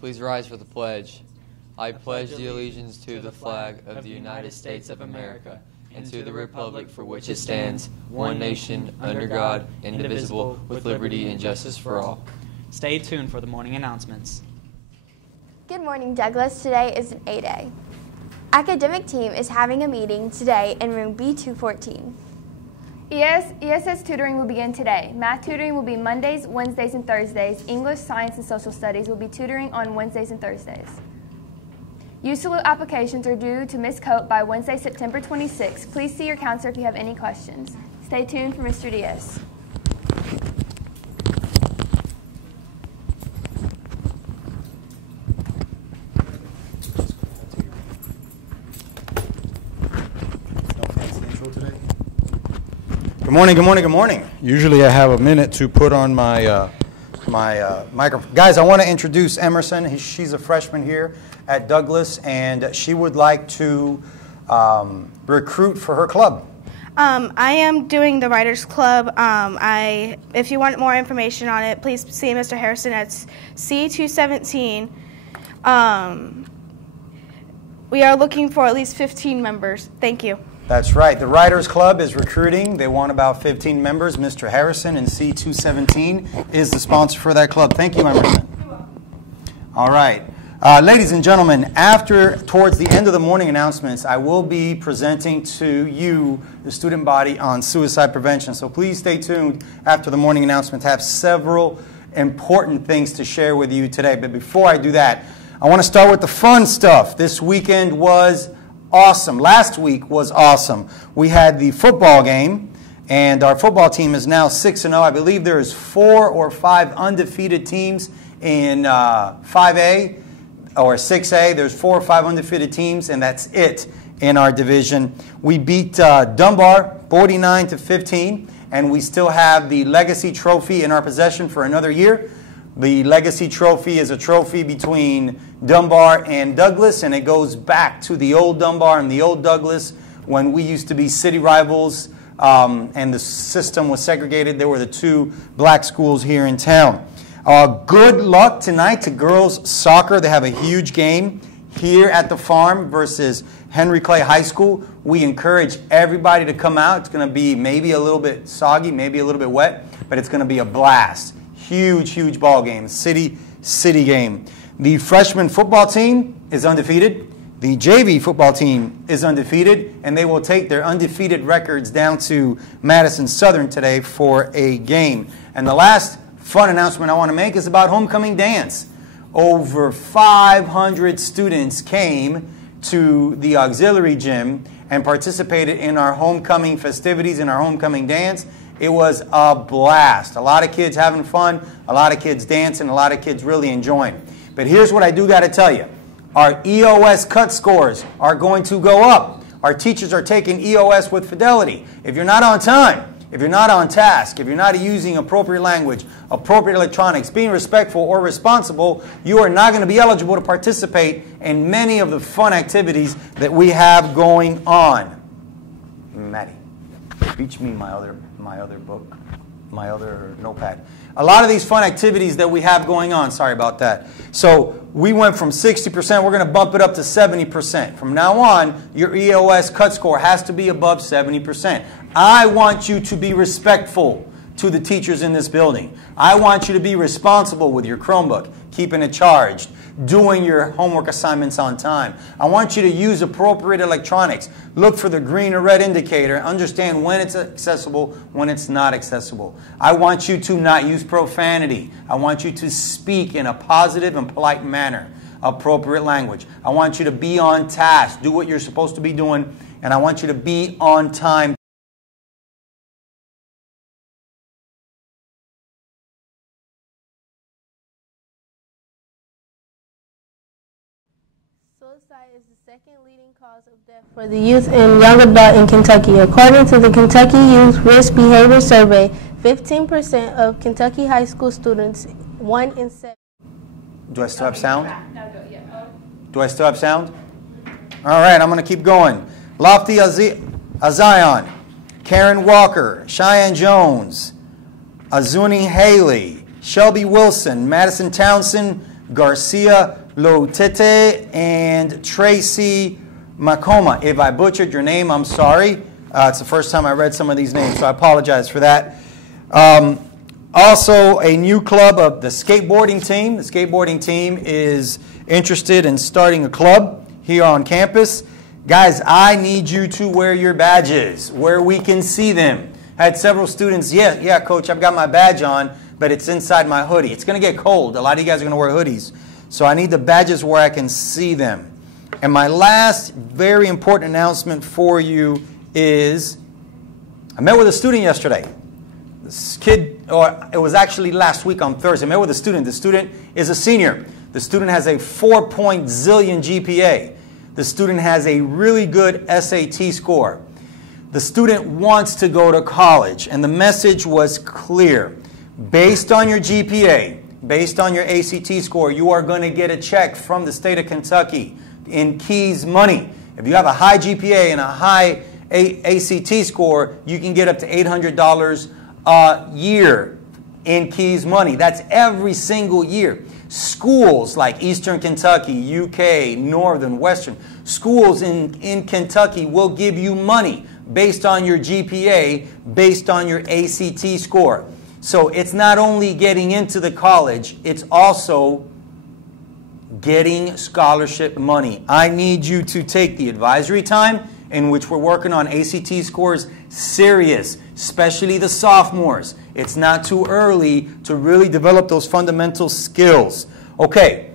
Please rise for the pledge. I pledge the allegiance to the flag of the United States of America and to the republic for which it stands, one nation, under God, indivisible, with liberty and justice for all. Stay tuned for the morning announcements. Good morning, Douglas. Today is an A-Day. Academic team is having a meeting today in room B214. ESS tutoring will begin today. Math tutoring will be Mondays, Wednesdays, and Thursdays. English, Science, and Social Studies will be tutoring on Wednesdays and Thursdays. U-Salute applications are due to Ms. Coate by Wednesday, September 26th. Please see your counselor if you have any questions. Stay tuned for Mr. Diaz. Good morning, good morning, good morning. Usually I have a minute to put on my microphone. Guys, I want to introduce Emerson. She's a freshman here at Douglas, and she would like to recruit for her club. I am doing the Writers Club. If you want more information on it, please see Mr. Harrison at C217. We are looking for at least 15 members. Thank you. That's right. The Writers Club is recruiting. They want about 15 members. Mr. Harrison in C217 is the sponsor for that club. Thank you, Emerson. All right. Ladies and gentlemen, towards the end of the morning announcements, I will be presenting to you, the student body, on suicide prevention. So please stay tuned after the morning announcements. I have several important things to share with you today. But before I do that, I want to start with the fun stuff. This weekend was awesome. Last week was awesome. We had the football game, and our football team is now 6-0. I believe there is 4 or 5 undefeated teams in 5A or 6A. There's 4 or 5 undefeated teams, and that's it in our division. We beat Dunbar 49-15, and we still have the Legacy Trophy in our possession for another year. The Legacy Trophy is a trophy between Dunbar and Douglas, and it goes back to the old Dunbar and the old Douglas when we used to be city rivals, and the system was segregated. There were the 2 black schools here in town. Good luck tonight to girls soccer. They have a huge game here at the farm versus Henry Clay High School. We encourage everybody to come out. It's going to be maybe a little bit soggy, maybe a little bit wet, but it's going to be a blast. Huge, huge ball game. City game. The freshman football team is undefeated. The JV football team is undefeated, and they will take their undefeated records down to Madison Southern today for a game. And the last fun announcement I want to make is about homecoming dance. Over 500 students came to the auxiliary gym and participated in our homecoming festivities and our homecoming dance. It was a blast. A lot of kids having fun, a lot of kids dancing, a lot of kids really enjoying. But here's what I do got to tell you. Our EOS cut scores are going to go up. Our teachers are taking EOS with fidelity. If you're not on time, if you're not on task, if you're not using appropriate language, appropriate electronics, being respectful or responsible, you are not going to be eligible to participate in many of the fun activities that we have going on. Maddie, reach me my other book, my other notepad. A lot of these fun activities that we have going on, sorry about that. So we went from 60%, we're going to bump it up to 70%. From now on, your EOS cut score has to be above 70%. I want you to be respectful to the teachers in this building. I want you to be responsible with your Chromebook, keeping it charged, doing your homework assignments on time. I want you to use appropriate electronics. Look for the green or red indicator. Understand when it's accessible, when it's not accessible. I want you to not use profanity. I want you to speak in a positive and polite manner. Appropriate language. I want you to be on task. Do what you're supposed to be doing, and I want you to be on time. Suicide is the second leading cause of death for the youth and young adult in Kentucky. According to the Kentucky Youth Risk Behavior Survey, 15% of Kentucky high school students, 1 in 7. Do I still have sound? Do I still have sound? All right, I'm going to keep going. Lofty Azion, Karen Walker, Cheyenne Jones, Azuni Haley, Shelby Wilson, Madison Townsend, Garcia Lotete, and Tracy Macoma. If I butchered your name, I'm sorry. It's the first time I read some of these names, so I apologize for that. Also, a new club of the skateboarding team. The skateboarding team is interested in starting a club here on campus. Guys, I need you to wear your badges where we can see them. I had several students, yeah, coach, I've got my badge on, but it's inside my hoodie. It's going to get cold. A lot of you guys are going to wear hoodies. So I need the badges where I can see them. And my last very important announcement for you is I met with a student yesterday. This kid, or it was actually last week on Thursday, I met with a student. The student is a senior. The student has a 4.0 GPA. The student has a really good SAT score. The student wants to go to college, and the message was clear. Based on your GPA, based on your ACT score, you are going to get a check from the state of Kentucky in Keys money. If you have a high GPA and a high ACT score, you can get up to $800 a year in Keys money. That's every single year. Schools like Eastern Kentucky, UK, Northern, Western, schools in Kentucky will give you money based on your GPA, based on your ACT score. So it's not only getting into the college, it's also getting scholarship money. I need you to take the advisory time in which we're working on ACT scores serious, especially the sophomores. It's not too early to really develop those fundamental skills. Okay,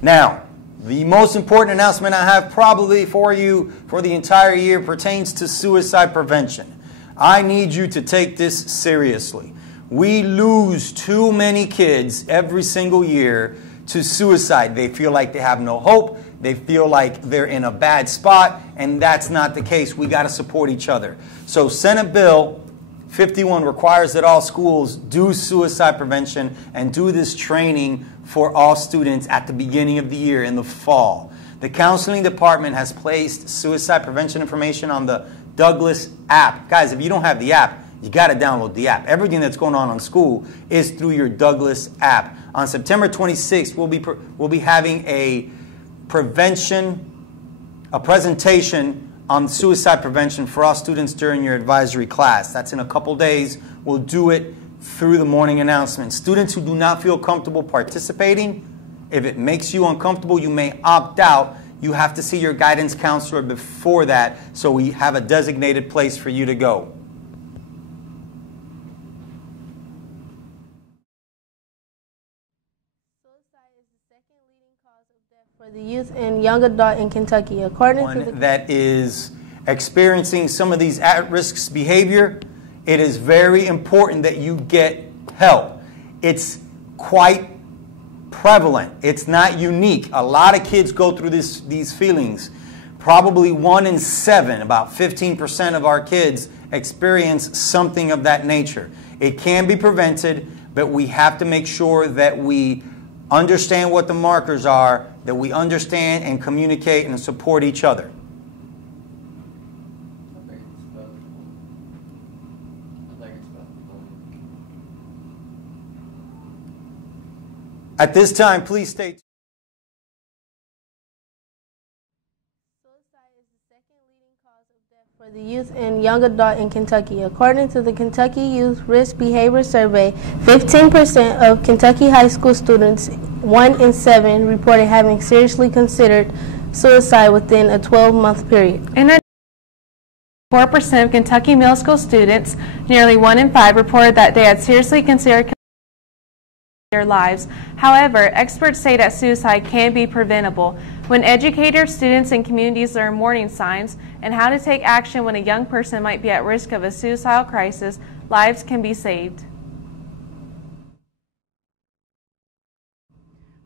now, the most important announcement I have probably for you for the entire year pertains to suicide prevention. I need you to take this seriously. We lose too many kids every single year to suicide. They feel like they have no hope. They feel like they're in a bad spot, and that's not the case. We got to support each other. So Senate Bill 51 requires that all schools do suicide prevention and do this training for all students at the beginning of the year in the fall. The counseling department has placed suicide prevention information on the Douglas app. Guys, if you don't have the app, you got to download the app. Everything that's going on school is through your Douglas app. On September 26th, we'll be having a presentation on suicide prevention for all students during your advisory class. That's in a couple days. We'll do it through the morning announcement. Students who do not feel comfortable participating, if it makes you uncomfortable, you may opt out. You have to see your guidance counselor before that, so we have a designated place for you to go. For the youth and young adult in Kentucky, according to the that is experiencing some of these at-risk behavior, it is very important that you get help. It's quite prevalent. It's not unique. A lot of kids go through these feelings. Probably 1 in 7, about 15% of our kids experience something of that nature. It can be prevented, but we have to make sure that we understand what the markers are, that we understand and communicate and support each other. At this time, please stay tuned. Suicide is the second leading cause of death for the youth and young adult in Kentucky. According to the Kentucky Youth Risk Behavior Survey, 15% of Kentucky high school students, 1 in 7, reported having seriously considered suicide within a 12-month period. And 4% of Kentucky middle school students, nearly 1 in 5, reported that they had seriously considered their lives. However, experts say that suicide can be preventable. When educators, students, and communities learn warning signs and how to take action when a young person might be at risk of a suicidal crisis, lives can be saved.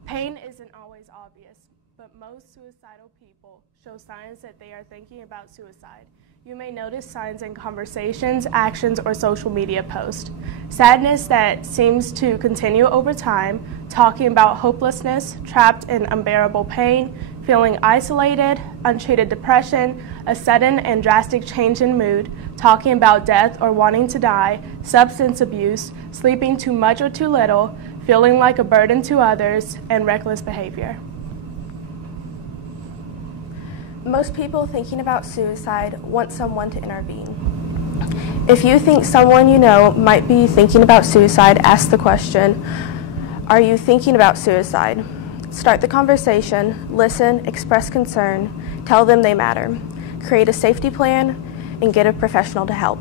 Pain isn't always obvious, but most suicidal people show signs that they are thinking about suicide. You may notice signs in conversations, actions, or social media posts. Sadness that seems to continue over time, talking about hopelessness, trapped in unbearable pain, feeling isolated, untreated depression, a sudden and drastic change in mood, talking about death or wanting to die, substance abuse, sleeping too much or too little, feeling like a burden to others, and reckless behavior. Most people thinking about suicide want someone to intervene. If you think someone you know might be thinking about suicide, ask the question, are you thinking about suicide? Start the conversation, listen, express concern, tell them they matter. Create a safety plan, and get a professional to help.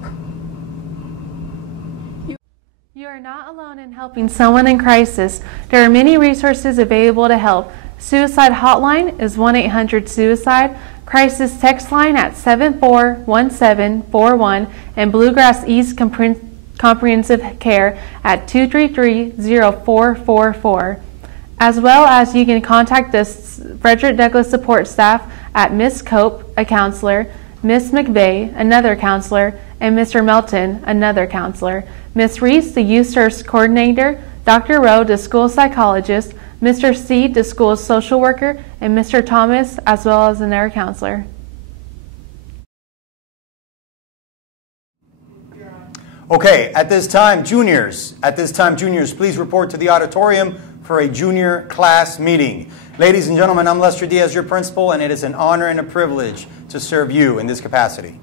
You are not alone in helping someone in crisis. There are many resources available to help. Suicide hotline is 1-800-SUICIDE, crisis text line at 741741, and Bluegrass East Comprehensive Care at 233-0444. As well as you can contact the Frederick Douglass support staff at Miss Cope, a counselor, Miss McVeigh, another counselor, and Mr. Melton, another counselor. Miss Reese, the Youth Service Coordinator, Dr. Rowe, the school psychologist, Mr. Seed, the school's social worker, and Mr. Thomas, as well as another counselor. Okay, at this time, juniors, please report to the auditorium for a junior class meeting. Ladies and gentlemen, I'm Lester Diaz, your principal, and it is an honor and a privilege to serve you in this capacity.